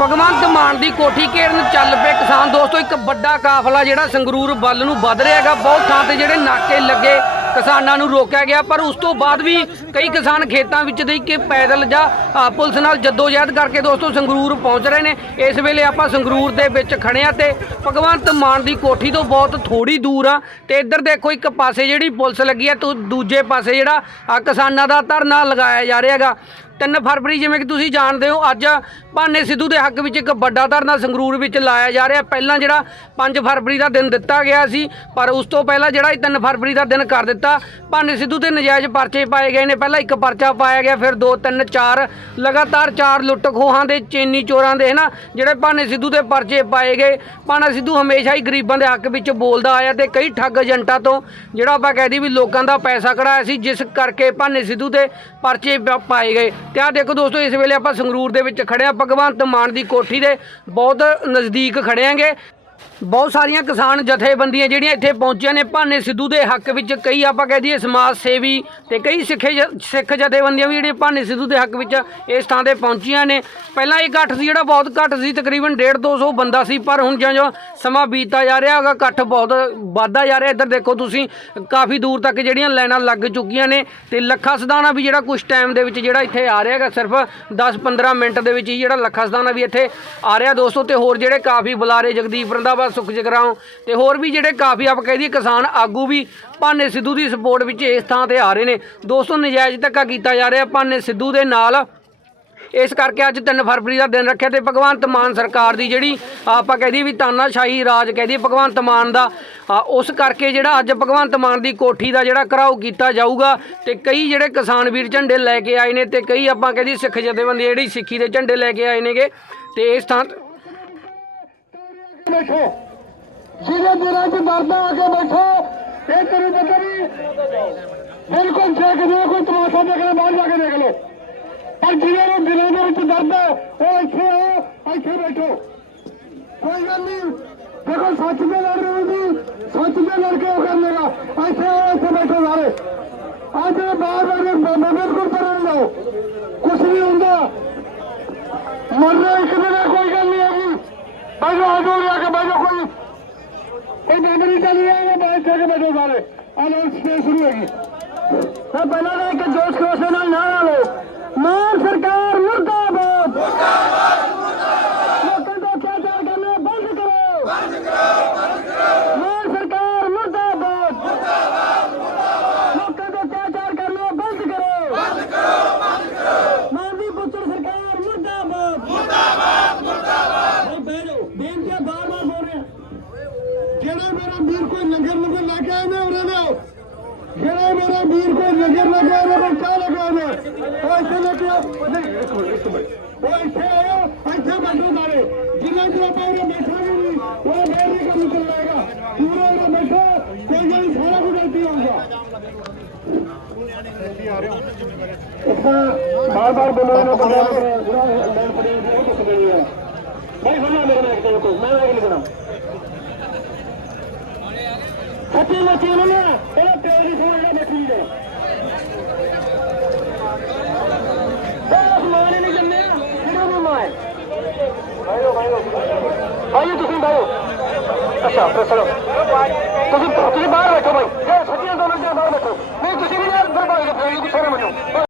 ਭਗਵੰਤ ਮਾਨ ਦੀ ਕੋਠੀ ਘੇਰਨ ਚੱਲ ਪਏ ਕਿਸਾਨ। ਦੋਸਤੋ, ਇੱਕ ਵੱਡਾ ਕਾਫਲਾ ਜਿਹੜਾ ਸੰਗਰੂਰ ਵੱਲ ਨੂੰ ਵੱਧ ਰਿਹਾ ਹੈਗਾ। ਬਹੁਤ ਥਾਂ ਤੇ ਜਿਹੜੇ ਨਾਕੇ ਲੱਗੇ ਕਿਸਾਨਾਂ ਨੂੰ ਰੋਕਿਆ ਗਿਆ, ਪਰ ਉਸ ਤੋਂ ਬਾਅਦ ਵੀ ਕਈ ਕਿਸਾਨ ਖੇਤਾਂ ਵਿੱਚ ਦੇ ਕੇ ਪੈਦਲ ਜਾਂ ਪੁਲਿਸ ਨਾਲ ਜਦੋਜਹਿਦ ਕਰਕੇ ਦੋਸਤੋ ਸੰਗਰੂਰ ਪਹੁੰਚ ਰਹੇ ਨੇ। ਇਸ ਵੇਲੇ ਆਪਾਂ ਸੰਗਰੂਰ ਦੇ ਵਿੱਚ ਖੜੇ ਆ ਤੇ ਭਗਵੰਤ ਮਾਨ ਦੀ ਕੋਠੀ ਤੋਂ ਬਹੁਤ ਥੋੜੀ ਦੂਰ ਆ ਤੇ ਇੱਧਰ ਦੇਖੋ ਇੱਕ ਪਾਸੇ ਜਿਹੜੀ ਪੁਲਿਸ ਲੱਗੀ ਆ, ਤੇ ਦੂਜੇ ਪਾਸੇ ਜਿਹੜਾ ਕਿਸਾਨਾਂ ਦਾ ਧਰਨਾ ਲਗਾਇਆ ਜਾ ਰਿਹਾ ਹੈਗਾ। 3 ਫਰਵਰੀ ਜਿਵੇਂ ਕਿ ਤੁਸੀਂ ਜਾਣਦੇ ਹੋ, ਅੱਜ ਭਾਨੇ ਸਿੱਧੂ ਦੇ ਹੱਕ ਵਿੱਚ ਇੱਕ ਵੱਡਾ ਧਰਨਾ ਸੰਗਰੂਰ ਵਿੱਚ ਲਾਇਆ ਜਾ ਰਿਹਾ। ਪਹਿਲਾਂ ਜਿਹੜਾ 5 ਫਰਵਰੀ ਦਾ ਦਿਨ ਦਿੱਤਾ ਗਿਆ ਸੀ, ਪਰ ਉਸ ਤੋਂ ਪਹਿਲਾਂ ਜਿਹੜਾ ਇਹ 3 ਫਰਵਰੀ ਦਾ ਦਿਨ ਕਰ ਦਿੱਤਾ, ਭਾਨੇ ਸਿੱਧੂ ਤੇ ਨਜਾਇਜ਼ ਪਰਚੇ ਪਾਏ ਗਏ ਨੇ। ਪਹਿਲਾਂ ਇੱਕ ਪਰਚਾ ਪਾਇਆ ਗਿਆ, ਫਿਰ 2 3 4 ਲਗਾਤਾਰ 4 ਲੁੱਟ ਖੋਹਾਂ ਦੇ, ਚੇਨੀ ਚੋਰਾਂ ਦੇ, ਹਨਾ? ਜਿਹੜੇ ਭਾਨੇ ਸਿੱਧੂ ਦੇ ਪਰਚੇ ਪਾਏ ਗਏ, ਭਾਨਾ ਸਿੱਧੂ ਹਮੇਸ਼ਾ ਹੀ ਗਰੀਬਾਂ ਦੇ ਹੱਕ ਵਿੱਚ ਬੋਲਦਾ ਆਇਆ ਤੇ ਕਈ ਠੱਗ ਏਜੰਟਾਂ ਤੋਂ ਜਿਹੜਾ ਆਪਾਂ ਕਹਿ ਦਈ ਵੀ ਲੋਕਾਂ ਦਾ ਪੈਸਾ ਕਢਾਇਆ ਸੀ, ਜਿਸ ਕਰਕੇ ਭਾਨੇ ਸਿੱਧੂ ਦੇ ਪਰਚੇ ਪ- ਪਾਏ ਗਏ। ਤੇ ਆਹ ਦੇਖੋ ਦੋਸਤੋ, ਇਸ ਵੇਲੇ ਆਪਾਂ ਸੰਗਰੂਰ ਦੇ ਵਿੱਚ ਖੜੇ ਆ ਭਗਵੰਤ ਮਾਨ ਦੀ ਕੋਠੀ ਦੇ ਬਹੁਤ ਨਜ਼ਦੀਕ ਖੜੇ ਆਂਗੇ ਬਹੁਤ ਸਾਰੀਆਂ ਕਿਸਾਨ ਜਥੇਬੰਦੀਆਂ ਜਿਹੜੀਆਂ ਇੱਥੇ ਪਹੁੰਚੀਆਂ ਨੇ, ਭਾਨੇ ਸਿੱਧੂ ਦੇ ਹੱਕ ਵਿੱਚ ਕਈ ਆਪਾਂ ਕਹਿ ਦਈਏ ਸਮਾਜ ਸੇਵੀ ਤੇ ਕਈ ਸਿੱਖੇ ਜ- ਸਿੱਖ ਜਥੇਬੰਦੀਆਂ ਵੀ ਜਿਹੜੀਆਂ ਭਾਨੇ ਸਿੱਧੂ ਦੇ ਹੱਕ ਵਿੱਚ ਇਸ ਥਾਂ ਤੇ ਪਹੁੰਚੀਆਂ ਨੇ। ਪਹਿਲਾਂ ਇਹ ਇਕੱਠ ਸੀ, ਜਿਹੜਾ ਬਹੁਤ ਘੱਟ ਸੀ, ਤਕਰੀਬਨ 1.5 200 ਬੰਦਾ ਸੀ, ਪਰ ਹੁਣ ਜਿਉਂ-ਜਿਉਂ ਸਮਾਂ ਬੀਤਦਾ ਜਾ ਰਿਹਾ ਹੈਗਾ ਇਕੱਠ ਬਹੁਤ ਵੱਧਦਾ ਜਾ ਰਿਹਾ। ਇੱਧਰ ਦੇਖੋ ਤੁਸੀਂ, ਕਾਫੀ ਦੂਰ ਤੱਕ ਜਿਹੜੀਆਂ ਲਾਈਨਾਂ ਲੱਗ ਚੁੱਕੀਆਂ ਨੇ ਤੇ ਲੱਖਾ ਸਦਾਨਾ ਵੀ ਜਿਹੜਾ ਕੁਝ ਟਾਈਮ ਦੇ ਵਿੱਚ ਜਿਹੜਾ ਇੱਥੇ ਆ ਰਿਹਾ ਹੈਗਾ, ਸਿਰਫ 10-15 ਮਿੰਟ ਦੇ ਵਿੱਚ ਹੀ ਜਿਹੜਾ ਲੱਖਾ ਸਦਾਨਾ ਵੀ ਇੱਥੇ ਆ ਰਿਹਾ। ਦੋਸਤੋ, ਤੇ ਹੋਰ ਜਿਹੜੇ ਕਾਫੀ ਬੁਲਾਰੇ, ਜਗਦੀਪ ਰੰਧਾਵਾ ਸੁਖ ਜਗਰਾਉਂ ਤੇ ਹੋਰ ਵੀ ਜਿਹੜੇ ਕਾਫੀ ਆਪਾਂ ਕਹਿ ਦਈਏ ਕਿਸਾਨ ਆਗੂ ਵੀ ਭਾਨੇ ਸਿੱਧੂ ਦੀ ਸਪੋਰਟ ਵਿੱਚ ਇਸ ਥਾਂ ਤੇ ਆ ਰਹੇ ਨੇ। ਦੋਸਤੋ, ਨਜਾਇਜ਼ ਧੱਕਾ ਕੀਤਾ ਜਾ ਰਿਹਾ ਭਾਨੇ ਸਿੱਧੂ ਦੇ ਨਾਲ। ਇਸ ਕਰਕੇ ਅੱਜ 3 ਫਰਵਰੀ ਦਾ ਦਿਨ ਰੱਖਿਆ ਤੇ ਭਗਵੰਤ ਮਾਨ ਸਰਕਾਰ ਦੀ ਜਿਹੜੀ, ਆਪਾਂ ਕਹਦੀ ਵੀ ਤਾਨਾਸ਼ਾਹੀ ਰਾਜ ਕਹਦੀ ਭਗਵੰਤ ਮਾਨ ਦਾ। ਉਸ ਕਰਕੇ ਜਿਹੜਾ ਅੱਜ ਭਗਵੰਤ ਮਾਨ ਦੀ ਕੋਠੀ ਦਾ ਜਿਹੜਾ ਘਰਾਓ ਕੀਤਾ ਜਾਊਗਾ ਤੇ ਕਈ ਜਿਹੜੇ ਕਿਸਾਨ ਵੀਰ ਝੰਡੇ ਲੈ ਕੇ ਆਏ ਨੇ ਤੇ ਕਈ ਆਪਾਂ ਕਹਦੀ ਸਿੱਖ ਜਥੇਬੰਦੀ ਜਿਹੜੀ ਸਿੱਖੀ ਦੇ ਝੰਡੇ ਲੈ ਕੇ ਆਏ ਨੇਗੇ। ਤੇ ਇਸ ਥਾਂ ਬੈਠੋ। ਜਿਹਦੇ ਦਿਲਾਂ 'ਚ ਦਰਦ ਆ ਕੇ ਬੈਠੋ, ਇਹ ਤੇਰੀ ਪਤਾ ਨਹੀਂ। ਬਿਲਕੁਲ ਠੀਕ ਜੇ ਕੋਈ ਤਮਾਸ਼ਾ ਦੇਖਣਾ ਬਾਹਰ ਜਾ ਕੇ ਦੇਖ ਲਓ। ਪਰ ਜਿਹਦੇ ਨੂੰ ਦਿਲਾਂ ਦੇ ਵਿੱਚ ਦਰਦ ਹੈ, ਉਹ ਇੱਥੇ ਆਓ, ਇੱਥੇ ਬੈਠੋ। ਕੋਈ ਗੱਲ ਨਹੀਂ। ਦੇਖੋ, ਸੱਚ ਦੇ ਲੜ ਰਹੇ ਸੀ ਸੱਚ ਦੇ ਲੜ ਕੇ ਉਹ ਕਰ ਲੇਗਾ ਇੱਥੇ ਆਓ, ਇੱਥੇ ਬੈਠੋ ਸਾਰੇ। ਅੱਜ ਬਾਹਰ ਬੈਠੇ ਬੰਦੇ ਬਿਲਕੁਲ ਪਰਾਂ ਨੂੰ ਕੁਛ ਨਹੀਂ ਹੁੰਦਾ। ਮਰਨਾ ਇੱਕ ਦਿਨ ਕੋਈ ਗੱਲ ਨਹੀਂ ਹੈਗੀ। ਬੈਠੋ ਆਜੋ ਬੈਠੋ ਕੋਈ ਕੋਈ ਬੰਦ ਨਹੀਂ ਚੱਲ ਰਿਹਾ ਹੈ ਬੈਠ ਕੇ ਬੈਠੋ ਸਾਰੇ। ਅਨਾਉਂਸ ਸਪੇਸ ਸ਼ੁਰੂ ਹੈਗੀ ਮੈਂ ਪਹਿਲਾਂ ਤਾਂ ਇੱਕ ਜੋਸ਼ ਖਰੋਸ਼ ਦੇ ਨਾਲ ਨਾਰਾ ਲਓ। ਮਾਨ ਸਰਕਾਰ ਮੁਰਦਾਬਾਦ ਲੋਕਾਂ ਤੋਂ ਅਤਿਆਚਾਰ ਕਰਨਾ ਬੰਦ ਕਰੋ ਬੰਦ ਕਰੋ ਮਾਨ ਸਰਕਾਰ ਮੁਰਦਾਬਾਦ ਲੋਕਾਂ ਤੋਂ ਅਤਿਆਚਾਰ ਕਰਨਾ ਬੰਦ ਕਰੋ ਬੰਦ ਕਰੋ ਬੰਦ ਕਰੋ ਮਾਨ ਦੀ ਪੁੱਤਰ ਸਰਕਾਰ ਮੁਰਦਾਬਾਦ ਭਾਈ ਬਹਿ ਜਾਓ ਬੇਨਤੀਆਂ ਬਾਰ-ਬਾਰ ਬੋਲ ਰਹੇ ਹਾਂ ਜਿਹੜਾ ਮੇਰਾ ਵੀਰ ਕੋਈ ਲੰਗਰ ਲੰਗਰ ਲੈ ਕੇ ਆਏ ਨੇ ਉਰੇ ਲਿਆਓ। ਜਿਹੜਾ ਮੇਰਾ ਵੀਰ ਕੋਈ ਲੰਗਰ ਲੈ ਕੇ ਆਏ ਨੇ ਚਾਹ ਲਗਾ ਨੇ। ਉਹ ਇੱਥੇ ਲੈ ਕੇ ਆਓ। ਨਹੀਂ, ਇੱਕ ਮਿੰਟ ਇੱਕ ਮਿੰਟ। ਉਹ ਇੱਥੇ ਆਇਓ, ਇੱਥੇ ਬੈਠੋ ਸਾਰੇ। ਜਿੰਨਾ ਚਿਰ ਆਪਾਂ ਉਰੇ ਬੈਠਾਂਗੇ ਨਹੀਂ, ਉਹ ਮੇਰ ਨਹੀਂ ਕੰਮ ਚੱਲੇਗਾ ਪੂਰੇ ਉਰੇ ਬੈਠੋ, ਕੋਈ ਗੱਲ ਸਾਰਾ ਕੁਝ ਗਲਤੀ ਹੋਊਗਾ ਬਾਰ ਬਾਰ ਬੋਲੋ ਨਾ ਬੰਦਾ ਪੂਰਾ ਲੈਣ ਪੜੀ ਉਹ ਕੁਛ ਨਹੀਂ ਹੈ ਭਾਈ ਸੁਣੋ, ਮੇਰੇ ਨਾਲ ਇੱਕ ਕੋਈ ਮੈਂ ਇਹ ਲਿਖਣਾ ਸੱਚੀ ਲੱਚੀ ਨੂੰ ਨਾ ਉਹਦਾ ਪਿਓ ਦੀ ਸੁਣ ਬੱਚੀ ਦੇ ਉਹ ਤੁਸੀਂ ਭਾਈਓ ਅੱਛਾ, ਫਿਰ ਚਲੋ। ਤੁਸੀਂ ਤੁਸੀਂ ਬਾਹਰ ਬੈਠੋ ਭਾਈ। ਜੇ ਸੱਚੀਆਂ ਦੋਨੋਂ ਬਾਹਰ ਬੈਠੋ। ਨਹੀਂ, ਤੁਸੀਂ ਵੀ ਅੰਦਰ ਭਾਈ ਦੇ ਫੇਰ